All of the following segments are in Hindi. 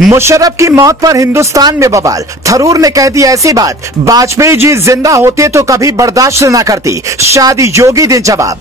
मुशर्रफ की मौत पर हिंदुस्तान में बवाल। थरूर ने कह दी ऐसी बात, वाजपेयी जी जिंदा होते तो कभी बर्दाश्त न करती, शायद योगी दें जवाब।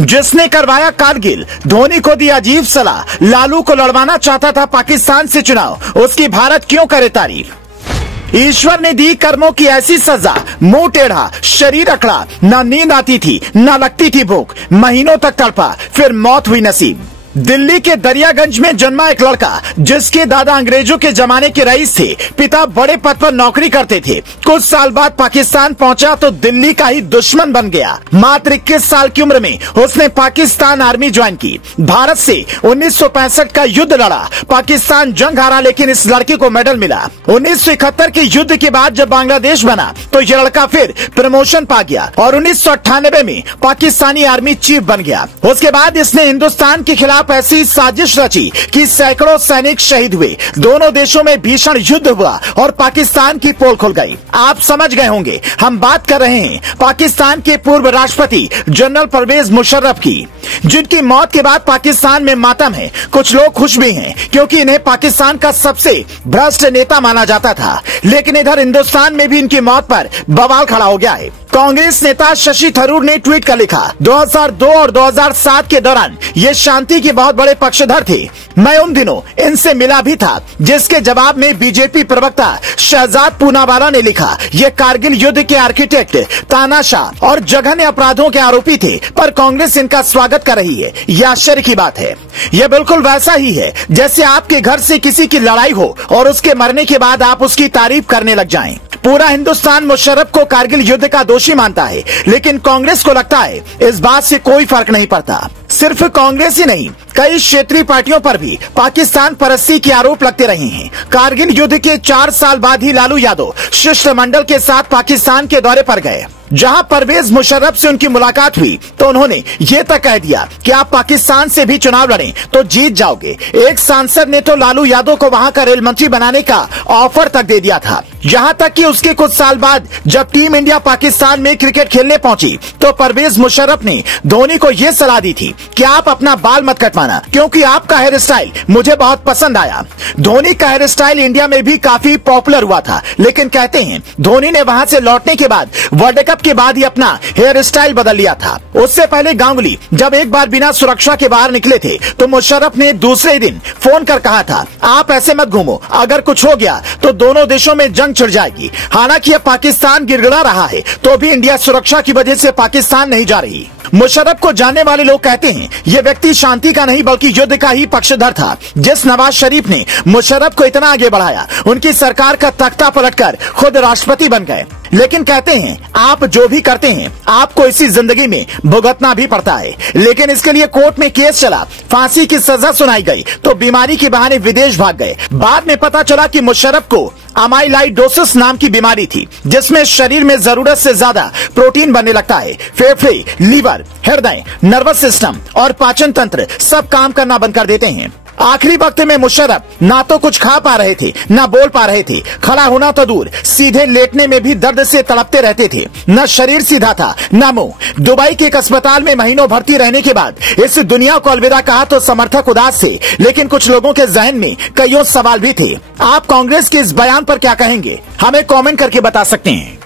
जिसने करवाया कारगिल, धोनी को दी अजीब सलाह, लालू को लड़वाना चाहता था पाकिस्तान से चुनाव, उसकी भारत क्यों करे तारीफ। ईश्वर ने दी कर्मों की ऐसी सजा, मुंह टेढ़ा, शरीर अकड़ा, न नींद आती थी न लगती थी भूख, महीनों तक तड़पा, फिर मौत हुई नसीब। दिल्ली के दरियागंज में जन्मा एक लड़का, जिसके दादा अंग्रेजों के जमाने के रईस थे, पिता बड़े पद पर नौकरी करते थे। कुछ साल बाद पाकिस्तान पहुंचा तो दिल्ली का ही दुश्मन बन गया। मात्र 21 साल की उम्र में उसने पाकिस्तान आर्मी ज्वाइन की, भारत से 1965 का युद्ध लड़ा। पाकिस्तान जंग हारा, लेकिन इस लड़के को मेडल मिला। 1971 के युद्ध के बाद जब बांग्लादेश बना तो यह लड़का फिर प्रमोशन पा गया और 1998 में पाकिस्तानी आर्मी चीफ बन गया। उसके बाद इसने हिंदुस्तान के खिलाफ ऐसी साजिश रची कि सैकड़ों सैनिक शहीद हुए। दोनों देशों में भीषण युद्ध हुआ और पाकिस्तान की पोल खुल गई। आप समझ गए होंगे, हम बात कर रहे हैं पाकिस्तान के पूर्व राष्ट्रपति जनरल परवेज मुशर्रफ की, जिनकी मौत के बाद पाकिस्तान में मातम है। कुछ लोग खुश भी हैं क्योंकि इन्हें पाकिस्तान का सबसे भ्रष्ट नेता माना जाता था, लेकिन इधर हिंदुस्तान में भी इनकी मौत पर बवाल खड़ा हो गया है। कांग्रेस नेता शशि थरूर ने ट्वीट कर लिखा, 2002 और 2007 के दौरान ये शांति के बहुत बड़े पक्षधर थे। मैं उन दिनों इनसे मिला भी था। जिसके जवाब में बीजेपी प्रवक्ता शहजाद पूनावाला ने लिखा, ये कारगिल युद्ध के आर्किटेक्ट, तानाशाह और जघन्य अपराधों के आरोपी थे, पर कांग्रेस इनका स्वागत कर रही है। यह आश्चर्य की बात है। यह बिल्कुल वैसा ही है जैसे आपके घर से किसी की लड़ाई हो और उसके मरने के बाद आप उसकी तारीफ करने लग जाएं। पूरा हिंदुस्तान मुशर्रफ को कारगिल युद्ध का दोषी मानता है, लेकिन कांग्रेस को लगता है इस बात से कोई फर्क नहीं पड़ता। सिर्फ कांग्रेस ही नहीं, कई क्षेत्रीय पार्टियों पर भी पाकिस्तान परस्ती के आरोप लगते रहे हैं। कारगिल युद्ध के 4 साल बाद ही लालू यादव शिष्टमंडल के साथ पाकिस्तान के दौरे पर गए। जहां परवेज मुशर्रफ से उनकी मुलाकात हुई तो उन्होंने ये तक कह दिया कि आप पाकिस्तान से भी चुनाव लड़ें तो जीत जाओगे। एक सांसद ने तो लालू यादव को वहां का रेल मंत्री बनाने का ऑफर तक दे दिया था। यहाँ तक कि उसके कुछ साल बाद जब टीम इंडिया पाकिस्तान में क्रिकेट खेलने पहुंची तो परवेज मुशर्रफ ने धोनी को ये सलाह दी थी कि आप अपना बाल मत कटवाना, क्योंकि आपका हेयर स्टाइल मुझे बहुत पसंद आया। धोनी का हेयर स्टाइल इंडिया में भी काफी पॉपुलर हुआ था, लेकिन कहते हैं धोनी ने वहां से लौटने के बाद वर्ल्ड कप के बाद ही अपना हेयर स्टाइल बदल लिया था। उससे पहले गांगुली जब एक बार बिना सुरक्षा के बाहर निकले थे तो मुशर्रफ ने दूसरे दिन फोन कर कहा था, आप ऐसे मत घूमो, अगर कुछ हो गया तो दोनों देशों में जंग छिड़ जाएगी। हालांकि अब पाकिस्तान गिड़गिड़ा रहा है तो भी इंडिया सुरक्षा की वजह से पाकिस्तान नहीं जा रही। मुशर्रफ को जानने वाले लोग कहते हैं ये व्यक्ति शांति का नहीं बल्कि युद्ध का ही पक्षधर था। जिस नवाज शरीफ ने मुशर्रफ को इतना आगे बढ़ाया, उनकी सरकार का तख्ता पलटकर खुद राष्ट्रपति बन गए। लेकिन कहते हैं आप जो भी करते हैं आपको इसी जिंदगी में भुगतना भी पड़ता है। लेकिन इसके लिए कोर्ट में केस चला, फांसी की सजा सुनाई गई तो बीमारी के बहाने विदेश भाग गए। बाद में पता चला कि मुशर्रफ को अमाइलाइडोसिस नाम की बीमारी थी, जिसमें शरीर में जरूरत से ज्यादा प्रोटीन बनने लगता है। फेफड़े, लीवर, हृदय, नर्वस सिस्टम और पाचन तंत्र सब काम करना बंद कर देते हैं। आखिरी वक्त में मुशर्रफ ना तो कुछ खा पा रहे थे, ना बोल पा रहे थे। खड़ा होना तो दूर, सीधे लेटने में भी दर्द से तड़पते रहते थे। न शरीर सीधा था न मुंह। दुबई के एक अस्पताल में महीनों भर्ती रहने के बाद इस दुनिया को अलविदा कहा तो समर्थक उदास थे, लेकिन कुछ लोगों के जहन में कईयों सवाल भी थे। आप कांग्रेस के इस बयान पर क्या कहेंगे, हमें कमेंट करके बता सकते हैं।